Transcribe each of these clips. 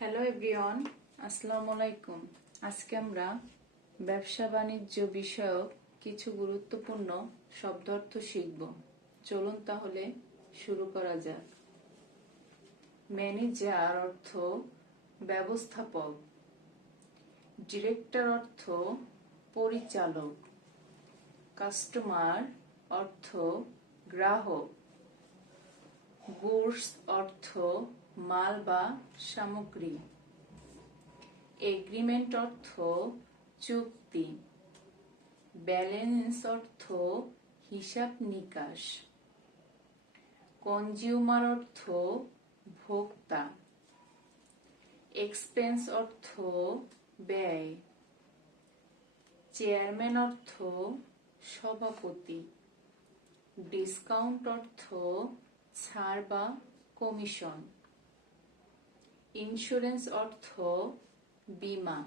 Hello everyone, আসসালামু আলাইকুম। আজকে আমরা ব্যবসা বাণিজ্য বিষয়ক কিছু গুরুত্বপূর্ণ শব্দার্থ শিখব। চলুন তাহলে শুরু করা যাক। ম্যানেজার অর্থ ব্যবস্থাপক, ডিরেক্টর অর্থ পরিচালক, কাস্টমার অর্থ গ্রাহক, গুডস অর্থ মাল বা সামগ্রী, এগ্রিমেন্ট অর্থ চুক্তি, ব্যালেন্স অর্থ হিসাব নিকাশ, কনজিউমার অর্থ ভোক্তা, এক্সপেন্স অর্থ ব্যয়, চেয়ারম্যান অর্থ সভাপতি, ডিসকাউন্ট অর্থ ছাড় বা কমিশন, ইন্স্যুরেন্স অর্থ বীমা,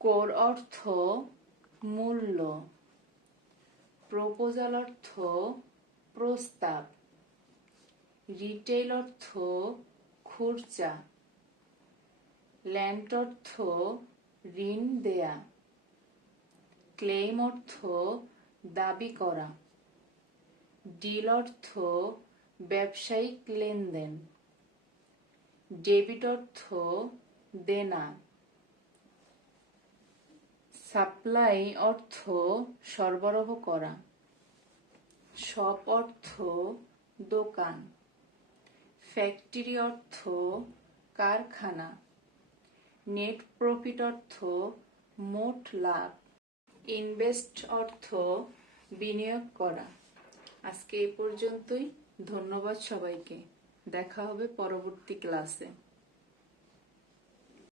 কোর অর্থ মূল্য, প্রপোজাল অর্থ প্রস্তাব, রিটেইল অর্থ খুচরা, ল্যান্ড অর্থ ঋণ দেয়া, ক্লেম অর্থ দাবি করা, ডিল অর্থ ব্যবসায়িক লেনদেন, ডেবিট অর্থ দেনা, সাপ্লাই অর্থ সরবরাহ করা, শপ অর্থ দোকান, ফ্যাক্টরি অর্থ কারখানা, নেট প্রফিট অর্থ মোট লাভ, ইনভেস্ট অর্থ বিনিয়োগ করা। আজকে এই পর্যন্তই। ধন্যবাদ সবাইকে। দেখা হবে পরবর্তী ক্লাসে।